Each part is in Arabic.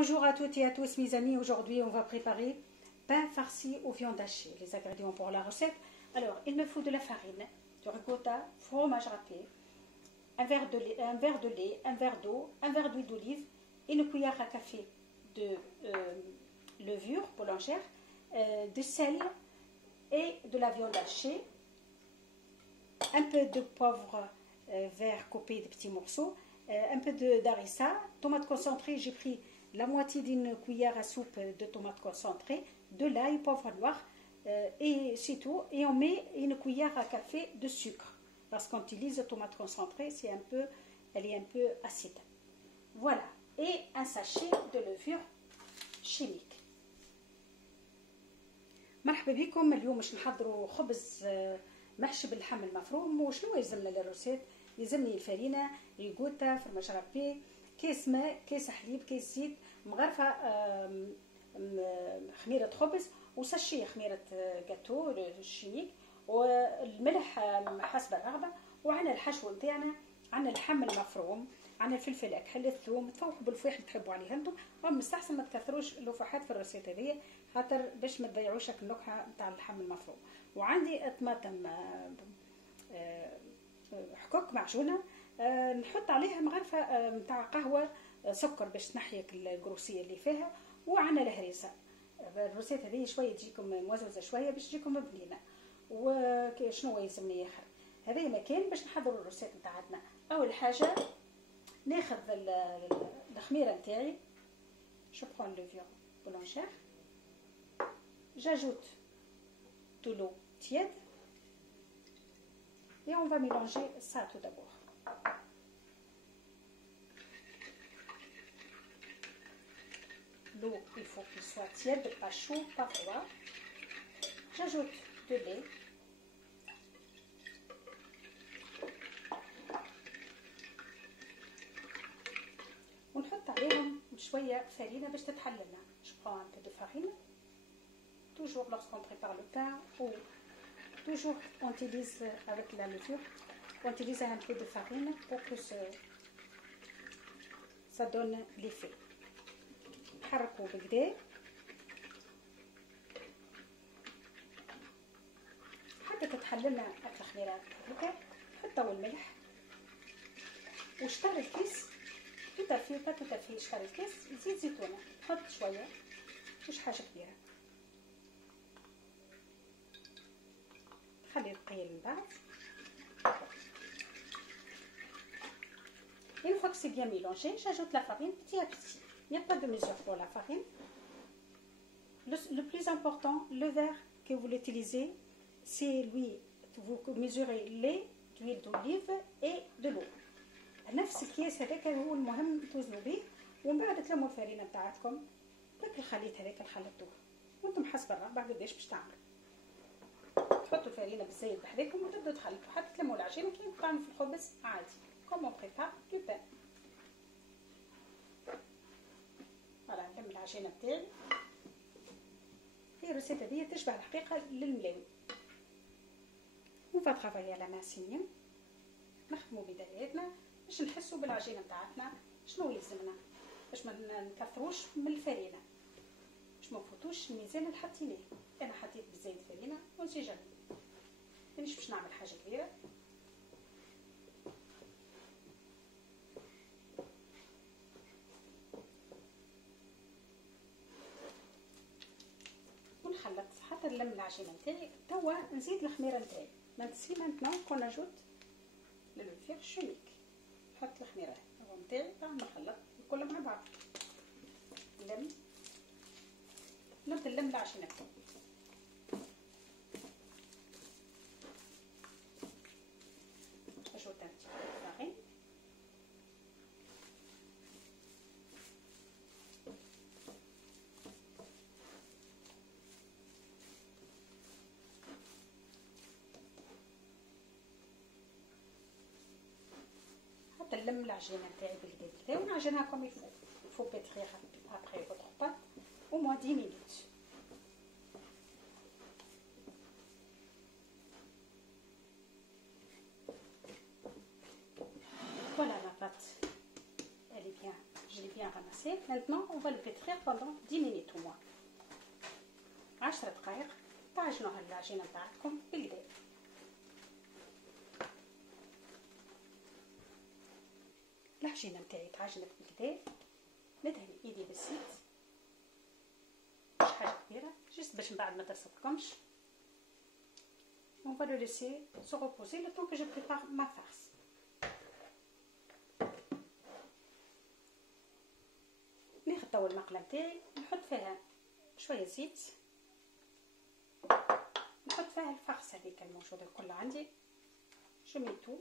Bonjour à toutes et à tous mes amis, aujourd'hui on va préparer pain farci aux viandes hachées. Les ingrédients pour la recette, alors il me faut de la farine, du ricotta, fromage râpé, un verre de lait, un verre d'eau, un verre d'huile d'olive, une cuillère à café de levure boulangère, de sel et de la viande hachée, un peu de poivre vert coupé de petits morceaux, un peu d'harissa, tomate concentrée, j'ai pris la moitié d'une cuillère à soupe de tomate concentrée, de l'ail, poivre noir, et c'est tout. Et on met une cuillère à café de sucre, parce qu'on utilise la tomate concentrée, elle est un peu acide. Voilà, et un sachet de levure chimique. مرحبا بكم. اليوم باش نحضروا خبز محشي باللحم المفروم. وشنو يلزمنا للروسيت؟ يلزمني الفرينه، ريكوتا، فرماج رابي، كيس ماء، كيس حليب، كيس زيت، مغرفه خميره خبز، وساشي خميره جاتو الشيميك، والملح حسب الرغبه. وعنا الحشو نتاعنا، عنا اللحم المفروم، عنا الفلفل اكحل، الثوم، تفوحوا بالفواح اللي تحبوا عليها انتم. مستحسن ما تكثروش اللفاحات في الروسيت هذيا خاطر باش ما تضيعوش النكهه نتاع اللحم المفروم. وعندي طماطم حكوك معجونه، نحط عليها مغرفه نتاع قهوه سكر باش تنحي القروسيه اللي فيها. وعنا الهريسه. الروسيت هذه شويه تجيكم موزوزه شويه باش تجيكم بنينه. وشنو يلزمني اخر؟ هذا مكان باش نحضروا الروسيت نتاعنا. اول حاجه ناخذ الخميره نتاعي، je prends le levure boulangère, j'ajoute de l'eau tiède et on va mélanger ça tout d'abord. L'eau, il faut qu'il soit tiède, pas chaud, pas froid. J'ajoute de lait. ونحط عليهم شويه فرينه باش تتحللنا. Je prends un peu de farine. Toujours lorsqu'on prépare le pain, ou toujours on utilise avec la levure, on utilise un peu de farine pour que ça donne l'effet. نحركوا بكدا حتى تتحللنا الخميره هكا. نحطوا الملح وشطر الكيس توتافي شطر الكيس، زيت زيتونه نحط شويه، مش حاجه كبيره، خلي القيل من بعد. Une fois que c'est bien mélangé, j'ajoute la farine petit à petit. Il n'y a pas de mesure pour la farine. Le plus important, le verre que vous l'utilisez, c'est lui, vous mesurez lait, d'huile d'olive et de l'eau. نفس الكيس هذاك هو المهم توزنوا به. ومن بعد تلموا الفرينه بتاعتكم داك الخليط هذاك اللي خلطوه، وانتم حسب الرغبه قداش باش تعملوا. تحطوا الفرينه بالزيت بحذاكم وتبداو تخلطوا حتى تلموا العجينه كيما تعملوا في الخبز عادي. كومون بريبار دو بان. فوالا نلم العجينه بتاعي. هي الريسيت هذه تشبه الحقيقه للملاوي. وفا ترافايي على ماسينيم، نخدموا بداياتنا باش نحسوا بالعجينه بتاعتنا شنو يلزمنا، باش ما نكثروش من الفرينه، باش ما نفوتوش الميزان اللي حطيناه. انا حطيت بزيت فرينه ونسي جنب، مانيش باش نعمل حاجه كبيره. ونخلط حتى نلم العجينه نتاعي. توا نزيد الخميره نتاعي. نسي maintenant qu'on ajoute le levure chimique. نحط الخميره نتاعي نخلط الكل مع بعض. نبدا نلم العجينه نتاعي. ajoute un petit peu de farine. نلم العجينه نتاعي بالكدا ونعجنها كوم يفو. faut pétrir après votre pâte au moins 10 minutes. Voilà, ma pâte, elle est bien, je l'ai bien ramassée. Maintenant, on va le pétrir pendant 10 minutes au moins. 10 دقائق تعجنوا العجينة نتاعكم بالكدا. العجينة نتاعي تعجنت بالكدا. ندهن ايدي بالزيت، مش حاجة كبيرة، جست باش من بعد ما تلصقكمش. On va le laisser se reposer le temps que je prépare ma farce. ناخذ توا المقلة نتاعي نحط فيها شوية زيت، نحط فيها الفرص هذيك الموجودة كلها عندي. Je mets tout.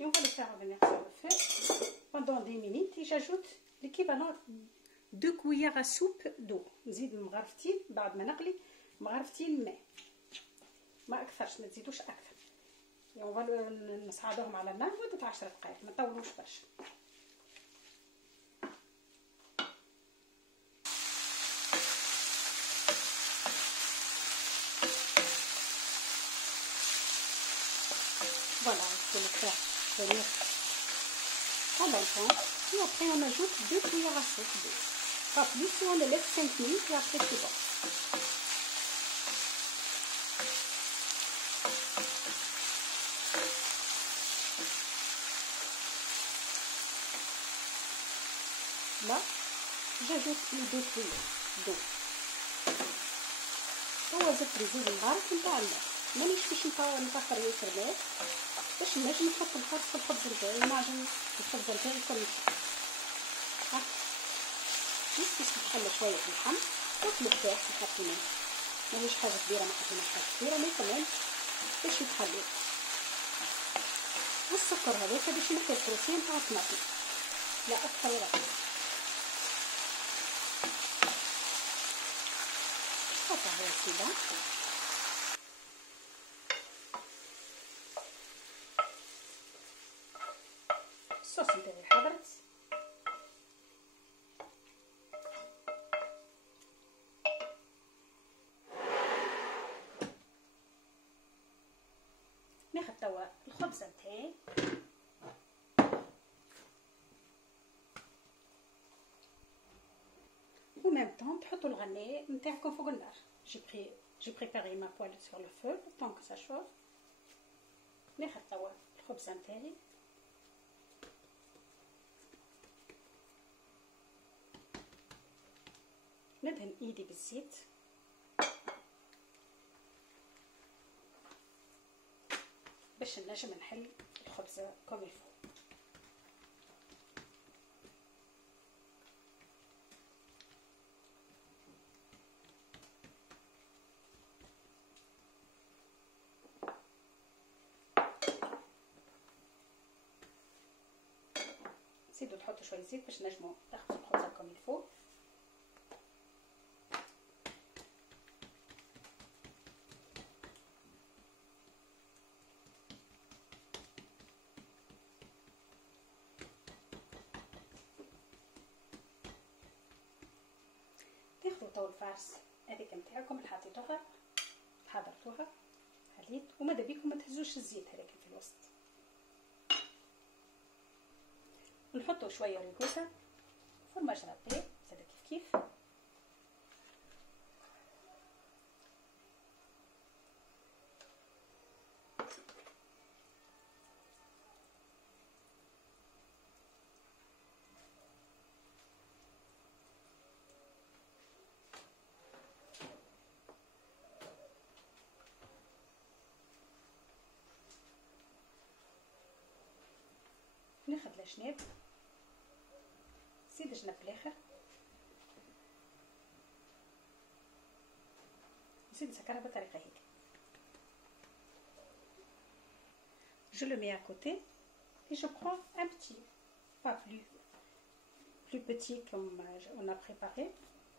Et on va le faire revenir sur le feu pendant 10 minutes et j'ajoute l'équivalent 2 cuillères à soupe d'eau. نزيد مغرفتين بعد ما نقلي، مغرفتين ماء، ما أكثرش، ما تزيدوش أكثر. Et on va نصعدوهم على النار لمدة 10 دقائق، ما نطولوش برشا. Voilà, il faut le faire venir pendant longtemps. Et après, on ajoute 2 cuillères à soupe d'eau. Pas plus, et on le laisse 5 minutes et après c'est bon. Là, j'ajoute les 2 cuillères d'eau. هو زدت الزيت البارد نتاع الماء، مانيش باش نكثر ياسر الماء باش نجم نحط الفرص في الخبز نتاعي ونعجن الخبز نتاعي كل شيء. هاك جست باش تحل شوية في اللحم وتلف فيه حطينا، ماهيش حاجة كبيرة، ما حطيناش حاجة كبيرة، مي كمان باش يتحلوا. والسكر هذاك باش ينحي الكروسيه نتاع الطماطم، لا أكثر ولا أقل. نحطها هي سيدة. الصوص نتاعي حضرت. ناخذ توا الخبزة نتاعي و ميم طون تحطوا الغناء نتاعكم فوق النار. J'ai préparé ma poêle sur le feu le temps que ça chauffe. ناخذ توا الخبزة نتاعي ندهن ايدي بالزيت باش نجم نحل الخبزة كوم الفو. زيدوا تحطوا شوية زيت باش نجموا نخبزوا الخبزة كوم الفو. تاخذوا توا الفارس هذيك نتاعكم اللي حضرتوها حليت، وماذا بيكم ما تهزوش الزيت هذاك في الوسط. نحطوا شويه ريكوتا، فرماج رابي زاد كيف ناخذ الجناب، زيد جناب الاخر، نزيد نسكرها بالطريقه هيك. Je le mets à côté et je prends un petit, pas plus petit comme on a préparé.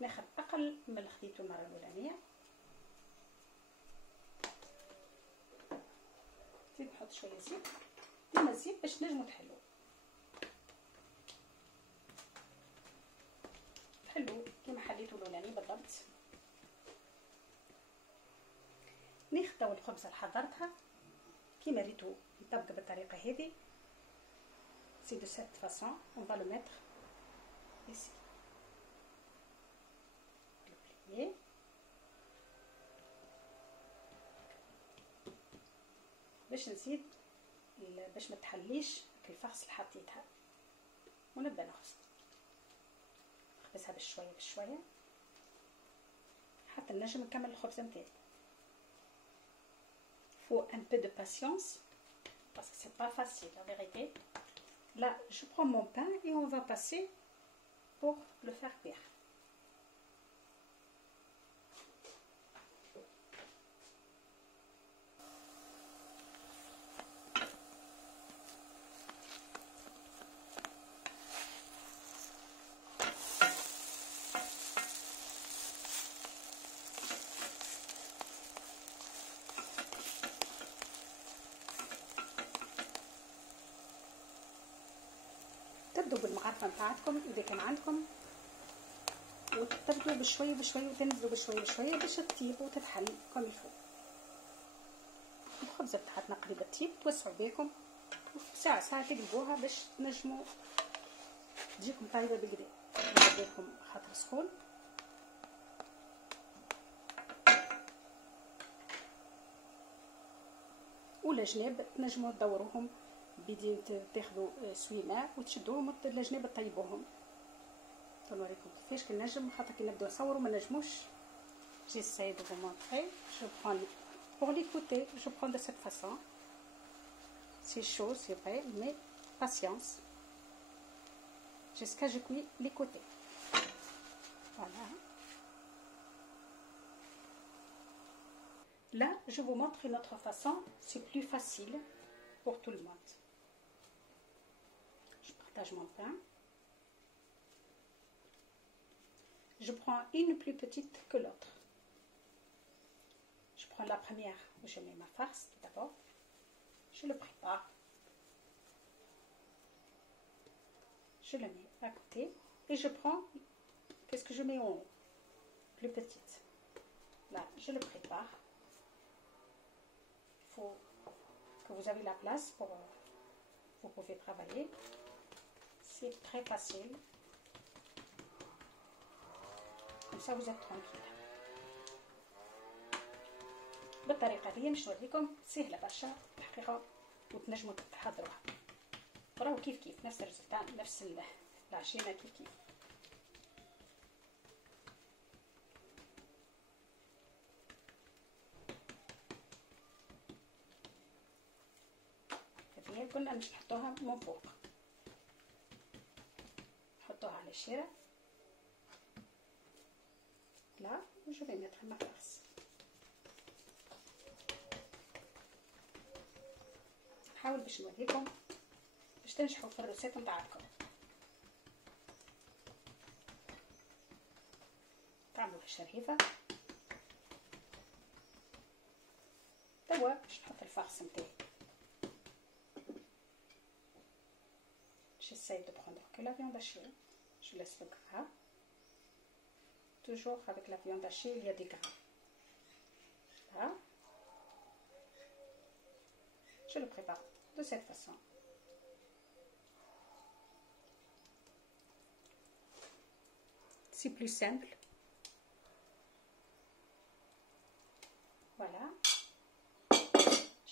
ناخذ اقل من اللي خديته المره الاولانيه. زيد نحط شويه زيت، ديما الزيت باش نجمو تحلو كيما حليتو الاولاني بالضبط. ناخذ توا الخبزه اللي حضرتها كيما ريتو نطبق بالطريقه هذه، C'est de cette façon, on va le mettre ici. Le plier. باش نزيد باش ما تحليش الفرص اللي حطيتها، ونبدا نخبز. نخبزها بشويه بشويه حتى نجم نكمل الخبزه نتاعي. faut un peu de patience parce que c'est pas facile la vérité. Là je prends mon pain et on va passer pour le faire cuire. تبدوا بالمعرفة نتاعكم إذا كان عندكم، وتبدوا بشوية بشوية وتنزلوا بشوية بشوية باش تطيب وتتحل كما يفو. الخبزة بتاعتنا قريبة تطيب، توسعوا بيكم ساعة ساعة تقلبوها باش تنجموا تجيكم طايبة بالقدا. نبداكم خاطر سخون. ولا جناب تنجموا تدوروهم بدين تاخذوا سويمه وتشدوهم الجناب تطيبوهم. نوريكم كيفاش كنجم، خاطر كي نبداو نصوروا ما نجموش. j'essaie de vous montrer. Je prends pour les côtés, je prends de cette façon. C'est chaud, c'est vrai, mais patience jusqu'à je cuis les côtés. Voilà. Là, je vous montre une autre façon, c'est plus facile pour tout le monde. Je partage mon pain. Je prends une plus petite que l'autre. Je prends la première où je mets ma farce tout d'abord. Je le prépare. Je le mets à côté et je prends, qu'est-ce que je mets en haut, plus petite. Là, je le prépare. Il faut que vous avez la place pour vous pouvez travailler. C'est très facile. Comme ça vous êtes tranquille. بالطريقة دي باش نوريكم سهلة برشا الحقيقة وتنجموا تحضروها. راهو كيف كيف نفس الريزلتان، نفس العجينة كيف كيف. هذه كنا باش نحطوها من فوق، نحطوها على الشيرة. لا je vais mettre ma farce. نحاول باش نوريكم باش تنجحوا في الروسيت نتاعكم. تعملوا الشريفة. توا باش نحط الفرص نتاعي. J'essaie de prendre que la viande hachée. Je laisse le gras. Toujours avec la viande hachée, il y a des gras. Là. Je le prépare de cette façon. C'est plus simple. Voilà.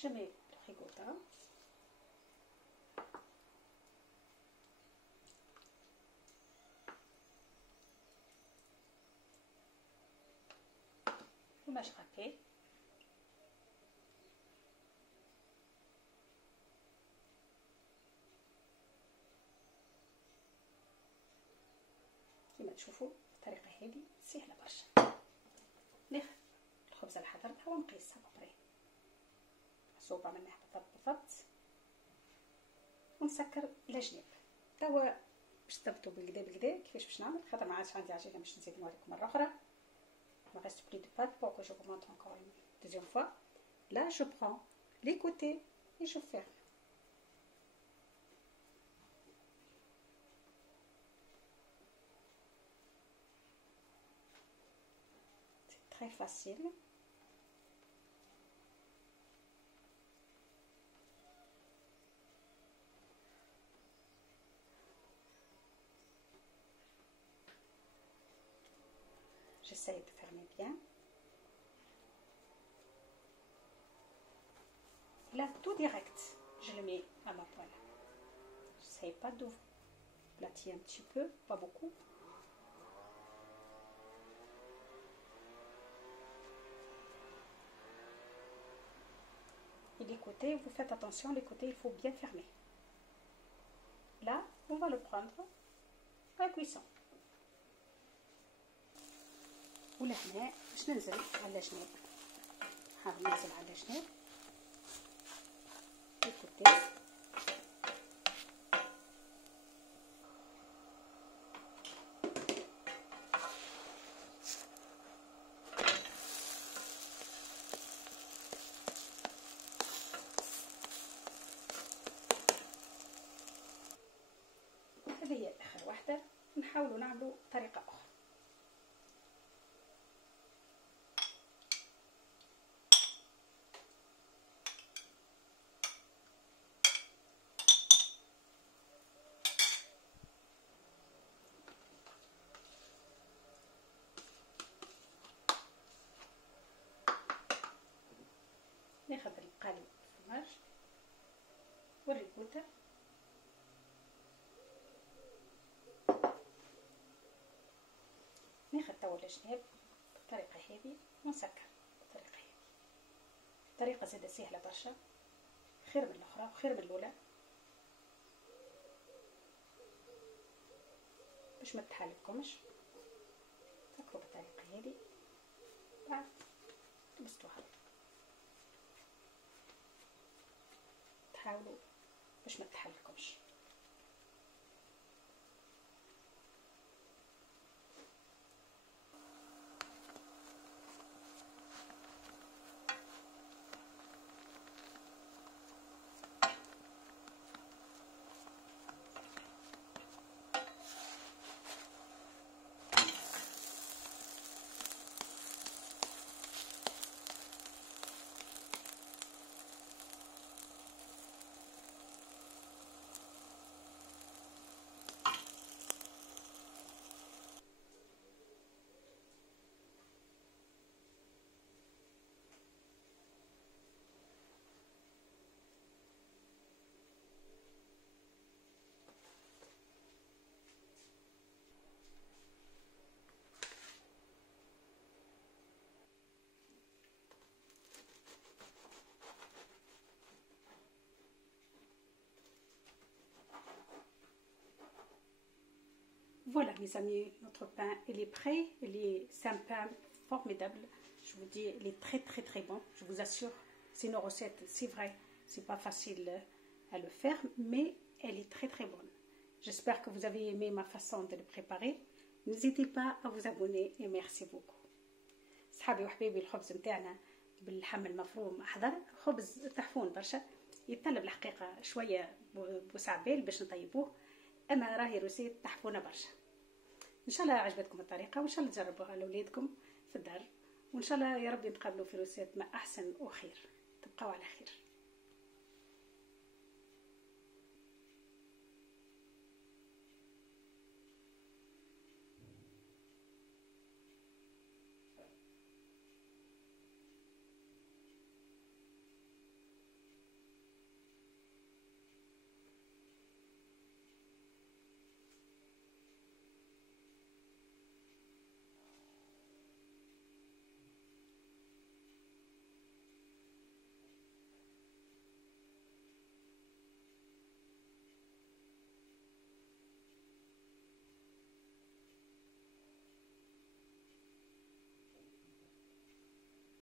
Je mets le ricotta. Fromage râpé. كما تشوفوا الطريقه هذه سهله برشا. ناخذ الخبزه اللي حضرتها ونقيسها بطريقه صوبه منها بالضبط ونسكر الجناب. توا باش تثبتوا بالكدا بالكدا كيفاش باش نعمل، خاطر ما عادش عندي عجينه باش نزيد نوريكم مره اخرى. Il me reste plus de pâte pour que je vous montre encore une deuxième fois. Là, je prends les côtés et je ferme. C'est très facile. j'essaye de fermer bien. Là, tout direct, je le mets à ma poêle. J'essaye pas de platiner un petit peu, pas beaucoup. Et les côtés, vous faites attention, les côtés, il faut bien fermer. Là, on va le prendre à cuisson. ولهنا باش ننزل على جناب، نحاول ننزل على جناب الكوتي. هذه هي اخر واحده، نحاولوا نعملوا طريقه اخرى. ناخذ القالب الفرماج والريكوتا، ناخذ توا الجناب بالطريقه هذه ونسكر بالطريقه هذه. طريقه زاده سهله برشا، خير من الاخرى وخير من الاولى، باش ما تحالفكمش. سكروا بالطريقه هذه، بعد تبسطوها، تحاولوا باش ما تحالفكمش. Voilà mes amis, notre pain il est prêt, c'est un pain formidable, je vous dis il est très bon, je vous assure, c'est une recette, c'est vrai, c'est pas facile à le faire, mais elle est très bonne. J'espère que vous avez aimé ma façon de le préparer, n'hésitez pas à vous abonner et merci beaucoup. صحابي وحبيبي الخبز متاعنا باللحم المفروم احضر، خبز تحفون برشا، يتطلب الحقيقة شوية بوسعبال باش نطيبوه، اما راهي روسيت تحفونه برشا. ان شاء الله عجبتكم الطريقه، وان شاء الله تجربوها لاولادكم في الدار، وان شاء الله يا رب نتقابلوا في روسيت ما احسن وخير. تبقوا على خير.